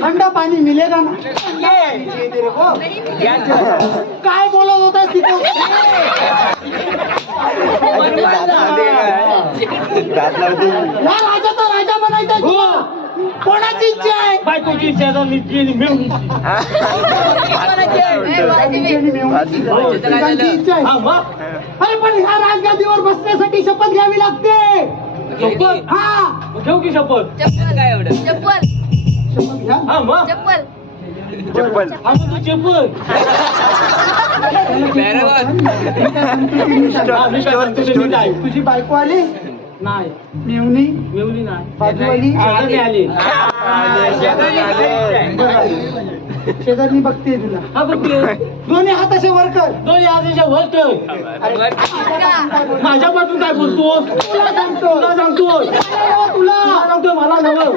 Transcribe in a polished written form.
ठंडा पाणी मिलेगा ना? काय बोलत होता तिथे? या राजाचा राजा बनायचा तुला? कोणाची इच्छा आहे? बायकोची इच्छा आहे, मिळून तिघांची इच्छा आहे. अरे पण ह्या राजगादीवर बसण्यासाठी शपथ घ्यावी लागते. शपथ? हा, घेऊ की शपथ? काय एवढं चप्पल शपथ घ्या. हा मग चप्पल हा मग तू चप्पल. तुझी बायको आली नाही, मेवणी मिळवली नाही. बाजूवाली शेजारी आली. शेजारनी बघते तुला. हा बघते. दोन्ही हात असे वर कर. दोन्ही आजच्या वर कर. माझ्या बाजून काय बोलतोस? तुला सांगतो तुला सांगतो तुला मला नवं.